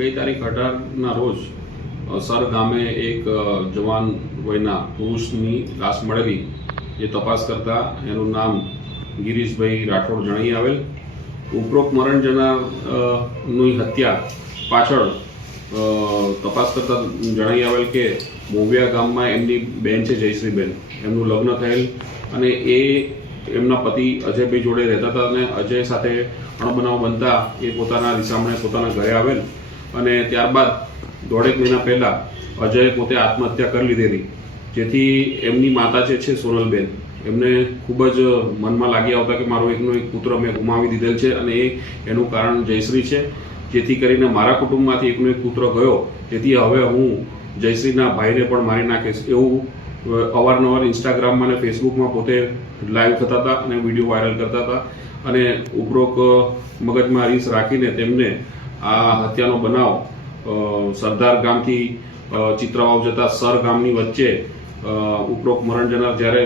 ગઈ તારીખ અઢારના રોજ સર ગામે એક જવાન વયના પુરુષની લાશ મળેલી, જે તપાસ કરતા એનું નામ ગિરીશભાઈ રાઠોડ જણાવી આવેલ. ઉપરોક્ત મરણ જનાર હત્યા પાછળ તપાસ કરતા જણાવી આવેલ કે મોવિયા ગામમાં એમની બેન છે જયશ્રીબેન. એમનું લગ્ન થયેલ અને એ એમના પતિ અજયભાઈ જોડે રહેતા હતા અને અજય સાથે અણબનાવ બનતા એ પોતાના રિસામણે પોતાના ઘરે આવેલ. અને ત્યારબાદ દોઢેક મહિના પહેલાં અજયે પોતે આત્મહત્યા કરી લીધેલી. જેથી એમની માતા જે છે સોનલબેન, એમને ખૂબ જ મનમાં લાગી આવતા કે મારો એકનો એક પુત્ર મેં ગુમાવી દીધેલ છે અને એ એનું કારણ જયશ્રી છે. જેથી કરીને મારા કુટુંબમાંથી એકનો એક પુત્ર ગયો. તેથી હવે હું જયશ્રીના ભાઈને પણ મારી નાખીશ એવું અવારનવાર ઇન્સ્ટાગ્રામમાં અને ફેસબુકમાં પોતે લાઈવ થતા હતા અને વીડિયો વાયરલ કરતા હતા. અને ઉપરોક્ત મગજમાં રીસ રાખીને તેમને આ હત્યાનો બનાવ સરદાર ગામથી ચિત્રાવાવ જતા સર ગામની વચ્ચે ઉપરોક્ત મરણ જનાર જ્યારે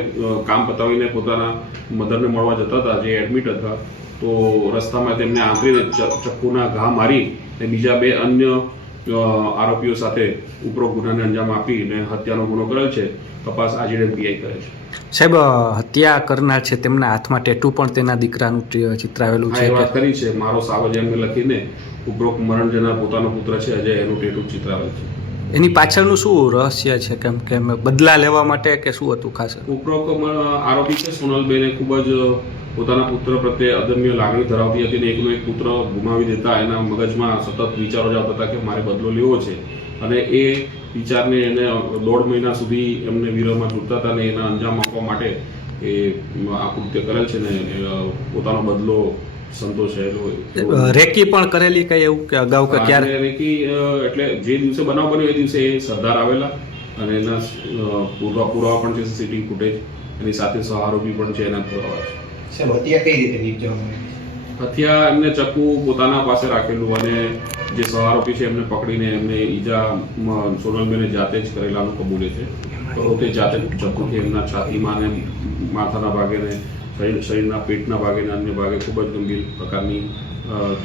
કામ પતાવીને પોતાના મધરને મળવા જતા હતા જે એડમિટ હતા તો રસ્તામાં તેમને આંતરીને ચક્કુના ઘા મારી અને બીજા બે અન્ય આરોપીઓ સાથે ઉપરોક્ત ગુનાને અંજામ આપીને હત્યાનો ગુનો કરેલ છે. તપાસ આજે પીઆઈ કરે છે. સાહેબ હત્યા કરનાર છે તેમના હાથમાં ટેટુ પણ તેના દીકરાનું ચિત્રાવેલું છે વાત કરી છે. મારો સાવજ એમને લખીને ઉપરોક્ત મરણ જેના પોતાનો પુત્ર છે અજય એનું ટેટુ ચિત્રાવેલ છે. એની પાછળનું શું રહસ્ય છે? કેમ કે બદલા લેવા માટે કે શું હતું ખાસ? ઉપરોક્ત આરોપી છે સોનલબેને ખૂબ જ પોતાના પુત્ર પ્રત્યે અદમ્ય લાગણી ધરાવતી હતી અને એકનો એક પુત્ર ગુમાવી દેતા એના મગજમાં સતત વિચારો જ આવતા હતા કે મારે બદલો લેવો છે. અને એ વિચારને એને દોઢ મહિના સુધી એમને વિરોહમાં જોડતા હતા અને એના અંજામ આપવા માટે એ આ કૃત્ય કરેલ છે ને પોતાનો બદલો સંતોષાયેલો હોય રેકી પણ કરેલી કઈ એવું કે અગાઉ કે ક્યારે? રેકી એટલે જે દિવસે બનાવ બન્યો એ દિવસે એ સરદાર આવેલા અને એના અ, પુરાવા પણ છે સીટી ફૂટેજ એની સાથે સહારોપી પણ છે એના પુરાવા છે. સાહેબ હત્યા કઈ રીતે નિપજાવવામાં? હથિયાર એમને ચક્કુ પોતાના પાસે રાખેલું અને જે સહારોપી છે એમને પકડીને એમને ઈજા સોનલબેને જાતે જ કરેલાનું કબૂલે છે. પોતે જાતે ચક્કુથી એમના છાતીમાં ને માથાના ભાગે ને શરીર શરીરના પેટના ભાગે ને અન્ય ભાગે ખૂબ જ ગંભીર પ્રકારની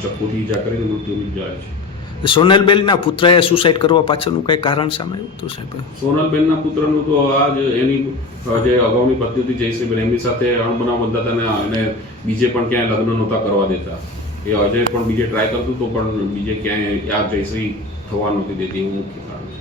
ચક્કુથી ઈજા કરીને મૃત્યુ નિપજાય છે. સોનલબેનના પુત્રએ સુસાઇડ કરવા પાછળનું કઈ કારણ સામે આવ્યું? હતું સાહેબ સોનલબેનના પુત્રનું તો આ એની જે અગાઉની પત્ની હતી જયશ્રીબેન એમની સાથે અણબનાવ હતા અને બીજે પણ ક્યાંય લગ્ન નહોતા કરવા દેતા. એ અજય પણ બીજે ટ્રાય કરતું તો પણ બીજે ક્યાંય આ જયશ્રી થવા નહોતી દેતી, એવું મુખ્ય કારણ છે.